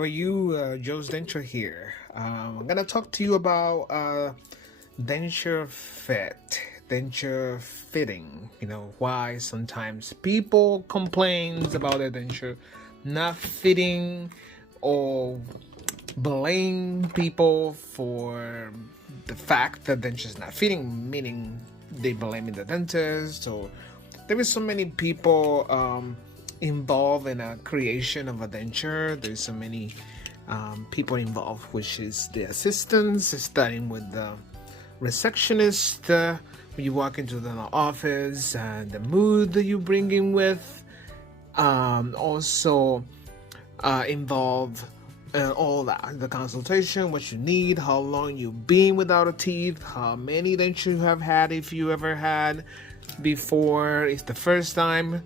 how are you? Joe's Denture here. I'm gonna talk to you about denture denture fitting. You know why sometimes people complains about their denture not fitting, or blame people for the fact that denture's not fitting, meaning they blaming the dentist. Or there is so many people involved in a creation of a denture. There's so many people involved, which is the assistants, starting with the receptionist when you walk into the office, and the mood that you bring in with. Also involve all that, the consultation, what you need, how long you've been without a teeth, how many dentures you have had, if you ever had before, it's the first time,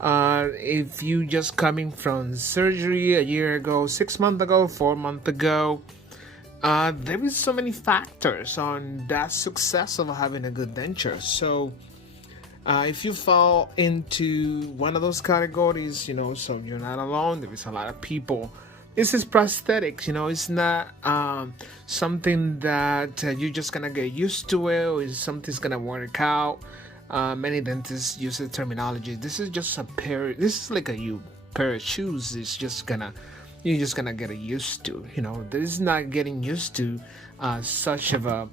if you just coming from surgery a year ago, 6 months ago, 4 months ago. There is so many factors on that success of having a good denture. So if you fall into one of those categories, so you're not alone. There is a lot of people. This is prosthetics, it's not something that you're just gonna get used to it, or something's gonna work out. Many dentists use the terminology. This is just this is like a pair of shoes. You're just gonna get used to. This is not getting used to such of a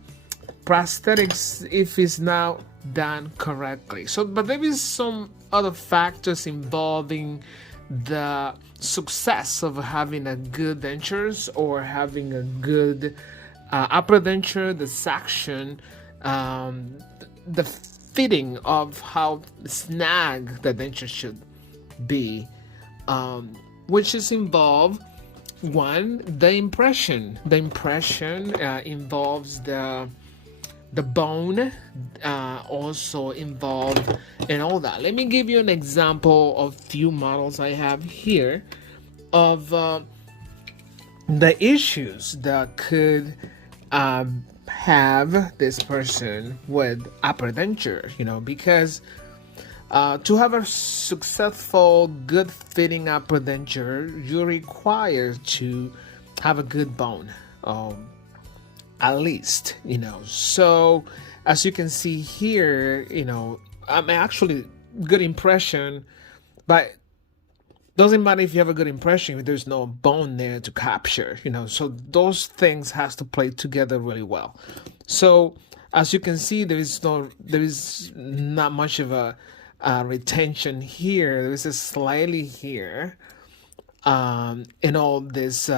prosthetics if it's not done correctly. But there is some other factors involving the success of having a good dentures, or having a good upper denture, the section, the fitting of how snag the denture should be, which is involved. One, the impression involves the bone, also involved in all that. Let me give you an example of few models I have here of the issues that could have this person with upper denture, because to have a successful, good fitting upper denture, you require to have a good bone, at least, So as you can see here, I'm actually good impression, but doesn't matter if you have a good impression if there's no bone there to capture, So those things has to play together really well. So as you can see, there is not much of a retention here. There is a slightly here, in all this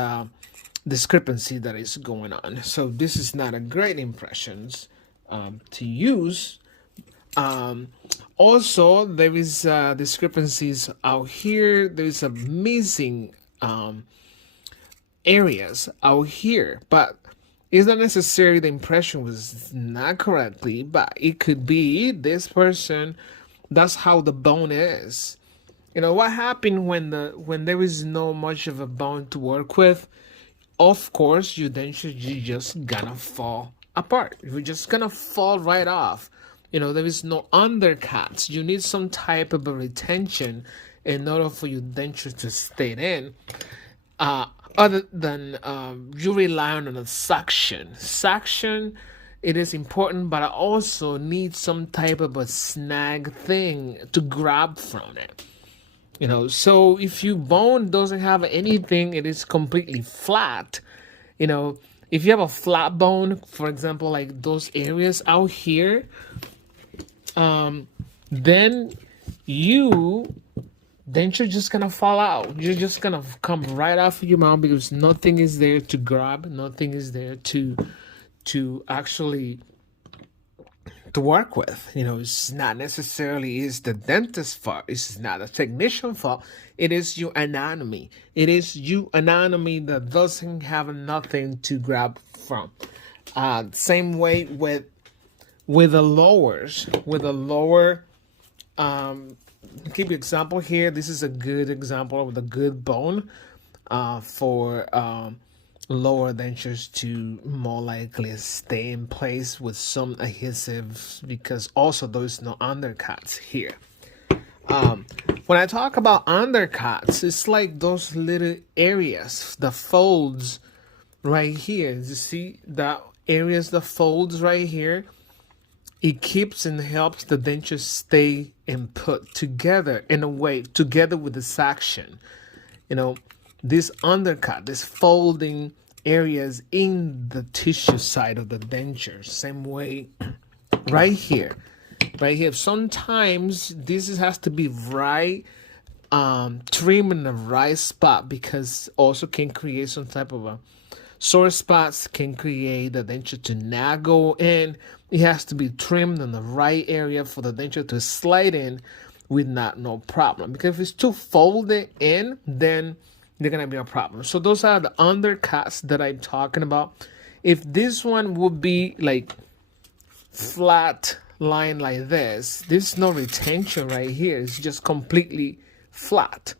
discrepancy that is going on. So this is not a great impressions to use. Also, there is discrepancies out here. There is a missing areas out here, but it's not necessarily the impression was not correctly, but it could be this person. That's how the bone is. What happened when there is no much of a bone to work with? Of course, your denture you just gonna fall apart. You're just gonna fall right off. There is no undercuts. You need some type of a retention in order for your denture to stay in. Other than you rely on a suction. Suction, it is important, but I also need some type of a snag thing to grab from it. So if your bone doesn't have anything, it is completely flat. If you have a flat bone, for example, like those areas out here, then denture just gonna fall out. You're just gonna come right off of your mouth because nothing is there to grab, nothing is there to actually to work with. It's not necessarily is the dentist's fault. It's not a technician fault. It is your anatomy. It is your anatomy that doesn't have nothing to grab from. Same way with the lowers. With the lower, give you example here. This is a good example of a good bone for lower dentures to more likely stay in place with some adhesives, because also there's no undercuts here. When I talk about undercuts, it's like those little areas, the folds right here. You see that areas, the folds right here. It keeps and helps the denture stay and put together in a way, together with the section. This undercut, this folding areas in the tissue side of the denture. Same way right here. Right here. Sometimes this has to be right trim in the right spot, because also can create some type of a sore spots, can create the denture to naggle, and it has to be trimmed in the right area for the denture to slide in with no problem. Because if it's too folded in, then they're gonna be a problem. So those are the undercuts that I'm talking about. If this one would be like flat line like this, there's no retention right here. It's just completely flat.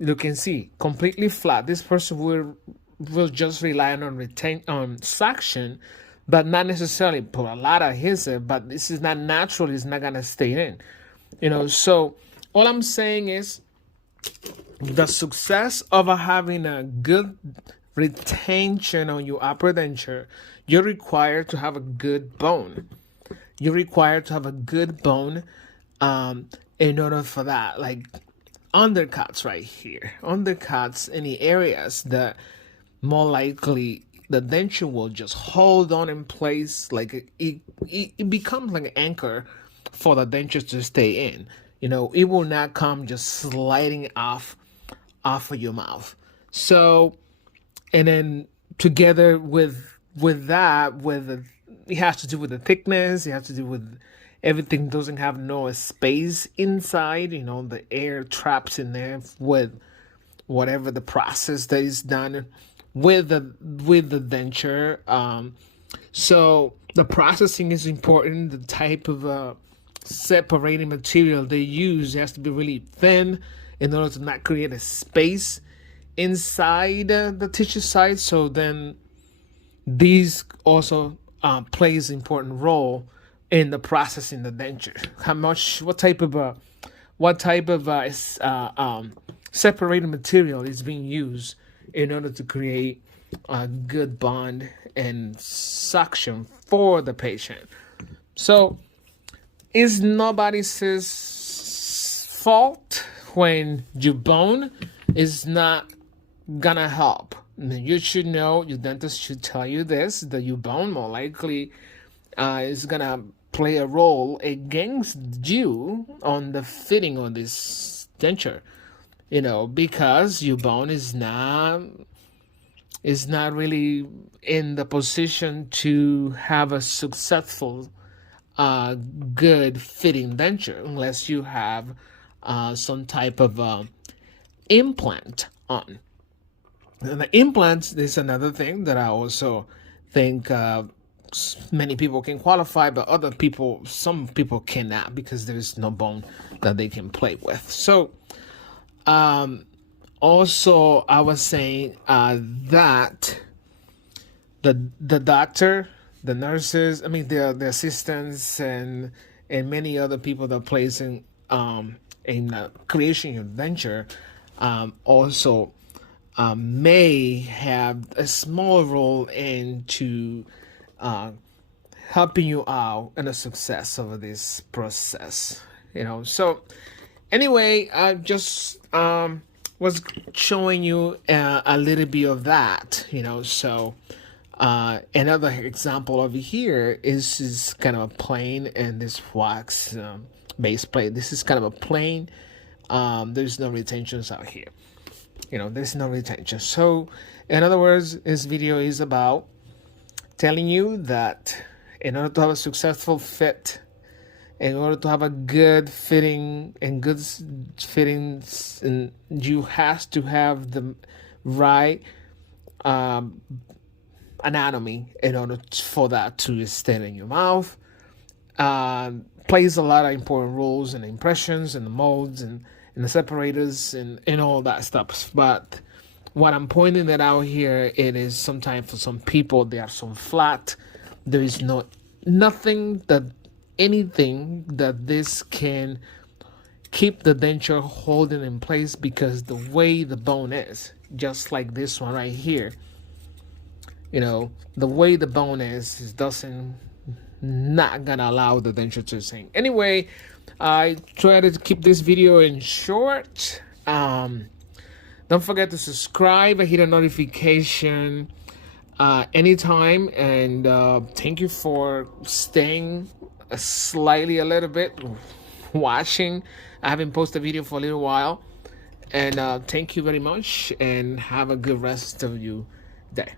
You can see completely flat. This person will just rely on suction, but not necessarily put a lot of adhesive. But this is not natural. It's not gonna stay in. So all I'm saying is the success of having a good retention on your upper denture, you're required to have a good bone. You're required to have a good bone in order for that. Like undercuts right here. Undercuts in the areas that more likely the denture will just hold on in place. Like it becomes like an anchor for the denture to stay in. It will not come just sliding off of your mouth. So, and then together with that, it has to do with the thickness. It has to do with everything doesn't have no space inside. The air traps in there with whatever the process that is done with the denture. So the processing is important. The type of separating material they use has to be really thin in order to not create a space inside the tissue site. So then these also plays an important role in the processing the denture. What type of separating material is being used in order to create a good bond and suction for the patient. So it's nobody's fault when your bone is not gonna help. You should know, your dentist should tell you this, that your bone more likely is gonna play a role against you on the fitting on this denture. Because your bone is not really in the position to have a successful good fitting denture unless you have some type of implant on. And the implants is another thing that I also think many people can qualify, but some people cannot, because there is no bone that they can play with. So also I was saying that the doctor, the nurses, the assistants and many other people that plays in creation of denture also may have a small role into helping you out in the success of this process. So anyway, I just was showing you a little bit of that. So another example over here is kind of a plain, and this wax base plate. This is kind of a plain. There's no retentions out here. There's no retention. So in other words, this video is about telling you that in order to have a successful fit, in order to have a good fitting and good fittings, and you have to have the right anatomy in order for that to stay in your mouth. Plays a lot of important roles in the impressions and the molds and the separators and all that stuff. But what I'm pointing that out here, it is sometimes for some people they are so flat. There is anything that this can keep the denture holding in place, because the way the bone is, just like this one right here, you know, the way the bone is doesn't not gonna allow the denture to sink. Anyway, I try to keep this video in short. Don't forget to subscribe and hit a notification anytime. And thank you for staying slightly a little bit watching. I haven't posted a video for a little while. And thank you very much, and have a good rest of your day.